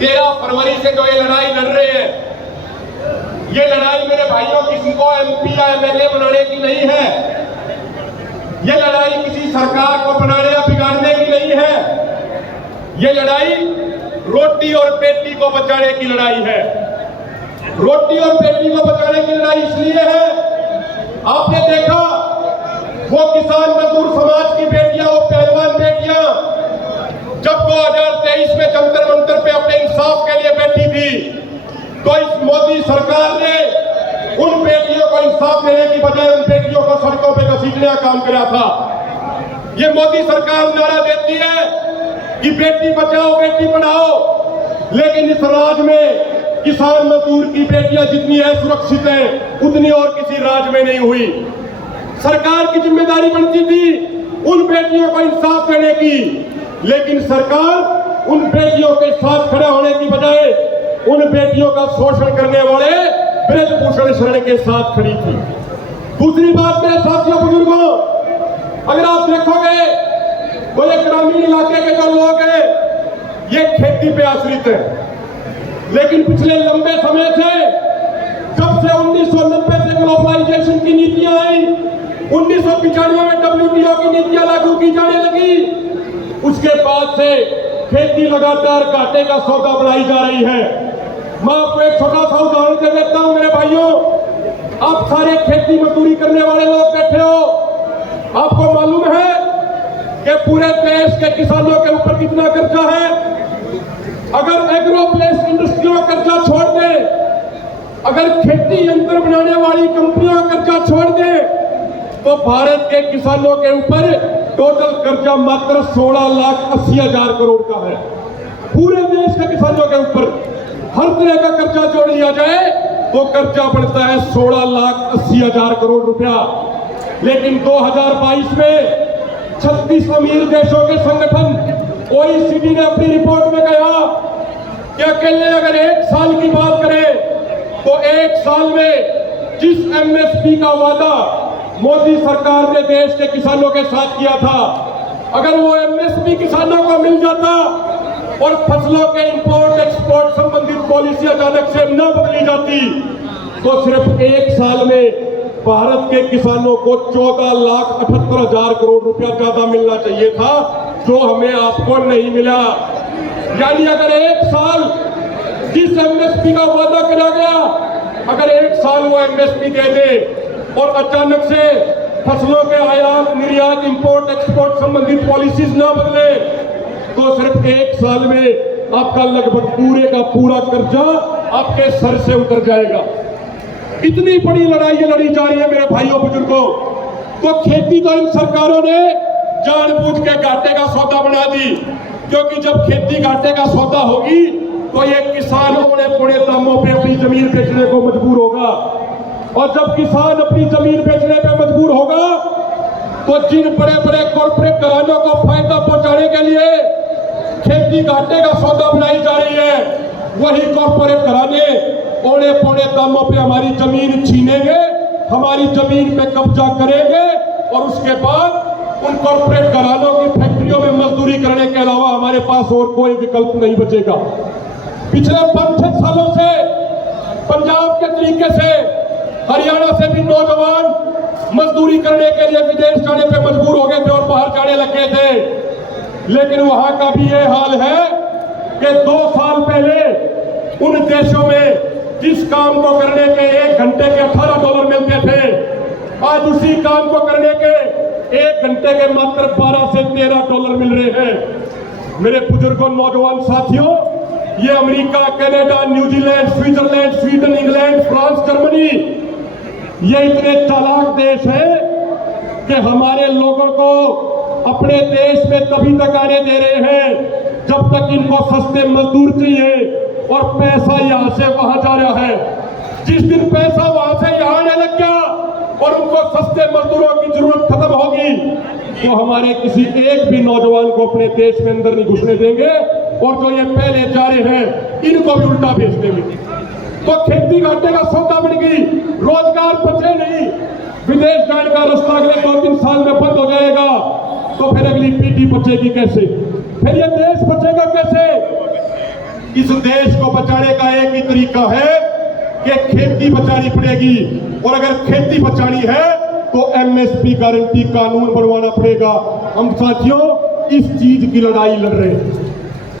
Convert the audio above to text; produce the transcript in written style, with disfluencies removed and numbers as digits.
13 फरवरी से जो ये लड़ाई लड़ रहे हैं, ये लड़ाई मेरे भाइयों किसी को MP या MLA बनाने की नहीं है। ये लड़ाई किसी सरकार को बनाने या बिगाड़ने की नहीं है। ये लड़ाई रोटी और बेटी को बचाने की लड़ाई है। रोटी और बेटी को बचाने की लड़ाई इसलिए है, आपने देखा वो किसान मजदूर समाज की बेटियां, वो पहलवान बेटियां जब 2023 में जंतर मंतर पे अपने इंसाफ के लिए बैठी थी, तो इस मोदी सरकार ने उन बेटियों को इंसाफ देने की बजाय उन बेटियों को सड़कों पे घसीटने का काम किया था। ये मोदी सरकार नारा देती है कि बेटी बचाओ बेटी पढ़ाओ, लेकिन इस राज्य में किसान मजदूर की बेटियां जितनी असुरक्षित हैं उतनी और किसी राज्य में नहीं हुई। सरकार की जिम्मेदारी बनती थी उन बेटियों को इंसाफ देने की, लेकिन सरकार उन बेटियों के साथ खड़े होने की बजाय उन बेटियों का शोषण करने वाले ब्रजभूषण शरण के साथ खड़ी थी। दूसरी बात मेरे साथियों बुजुर्गों, अगर आप देखोगे तो ये ग्रामीण इलाके के जो लोग हैं ये खेती पे आश्रित है, लेकिन पिछले लंबे समय से जब से 1990 से ग्लोबलाइजेशन की नीतियां आई, 1995 में WTO की नीतियां लागू की जाने लगी, उसके बाद से खेती लगातार घाटे का सौदा बनाई जा रही है। मैं आपको एक छोटा सा उदाहरण दे देता हूं मेरे भाइयों। आप सारे खेती मजदूरी करने वाले लोग बैठे हो, आपको मालूम है कि पूरे देश के किसानों के ऊपर कितना कर्जा है। अगर एग्रो प्लेस इंडस्ट्रियों का कर्जा छोड़ दे, अगर खेती यंत्र बनाने वाली कंपनियों का कर्जा छोड़ दे, तो भारत के किसानों के ऊपर टोटल कर्जा मात्र 16,80,000 करोड़ का है। पूरे देश के किसानों के ऊपर हर तरह का कर्जा जोड़ लिया जाए तो कर्जा बढ़ता है 16,80,000 करोड़ रुपया। लेकिन 2022 में 36 अमीर देशों के संगठन OECD ने अपनी रिपोर्ट में कहा कि अकेले अगर एक साल की बात करें तो एक साल में जिस MSP का वादा मोदी सरकार ने देश के किसानों के साथ किया था, अगर वो MSP किसानों को मिल जाता और फसलों के इंपोर्ट एक्सपोर्ट संबंधित पॉलिसी अचानक से न बदली जाती, तो सिर्फ एक साल में भारत के किसानों को 14,78,000 करोड़ रुपया ज्यादा मिलना चाहिए था, जो हमें आपको नहीं मिला। यानी अगर एक साल जिस MSP का वादा किया गया, अगर एक साल वो MSP दे दे और अचानक से फसलों के आयात निर्यात इंपोर्ट एक्सपोर्ट संबंधित पॉलिसीज ना बदले, तो सिर्फ एक साल में आपका लगभग पूरे का पूरा कर्जा आपके सर से उतर जाएगा। इतनी बड़ी लड़ाई ये लड़ी जा रही है मेरे भाइयों बुजुर्गों। तो खेती तो इन सरकारों ने जानबूझ के घाटे का सौदा बना दी, क्योंकि जब खेती घाटे का सौदा होगी तो ये किसान औने पौने दामों पे अपनी जमीन बेचने को मजबूर होगा, और जब किसान अपनी जमीन बेचने पे मजबूर होगा तो जिन बड़े बड़े कॉर्पोरेट घरानों को फायदा पहुंचाने के लिए खेती घाटे का सौदा बनाई जा रही है, वही कॉर्पोरेट घराने औने पौने दामों पे हमारी जमीन छीनेंगे, हमारी जमीन पे कब्जा करेंगे, और उसके बाद उन कॉर्पोरेट घरानों की फैक्ट्रियों में मजदूरी करने के अलावा हमारे पास और कोई विकल्प नहीं बचेगा। पिछले 5-6 सालों से पंजाब के तरीके से हरियाणा से भी नौजवान मजदूरी करने के लिए विदेश जाने पे मजबूर हो गए थे और बाहर जाने लगे थे, लेकिन वहां का भी ये हाल है कि 2 साल पहले उन देशों में जिस काम को करने के 1 घंटे के $18 मिलते थे, आज उसी काम को करने के 1 घंटे के मात्र $12 से $13 मिल रहे हैं। मेरे बुजुर्गों नौजवान साथियों, ये America, Canada, New Zealand, Switzerland, Sweden, England, France, Germany, ये इतने चालाक देश हैं कि हमारे लोगों को अपने देश में तभी तक आने दे रहे हैं जब तक इनको सस्ते मजदूर चाहिए और पैसा यहां से वहां जा रहा है। जिस दिन पैसा वहां से यहां आने लग गया और उनको सस्ते मजदूरों की जरूरत खत्म होगी, तो हमारे किसी एक भी नौजवान को अपने देश में अंदर नहीं घुसने देंगे, और जो ये पहले जा रहे हैं इनको भी उल्टा भेज देंगे। तो खेती घाटे का सौदा बन गई, रोजगार बचे नहीं, विदेश जाने का रास्ता अगले 2-3 साल में बंद हो जाएगा, तो फिर अगली पीढ़ी बचेगी कैसे, फिर ये देश बचेगा कैसे? इस देश को बचाने का एक ही तरीका है कि खेती बचानी पड़ेगी, और अगर खेती बचानी है तो एमएसपी गारंटी कानून बनवाना पड़ेगा। हम साथियों इस चीज की लड़ाई लड़ रहे हैं।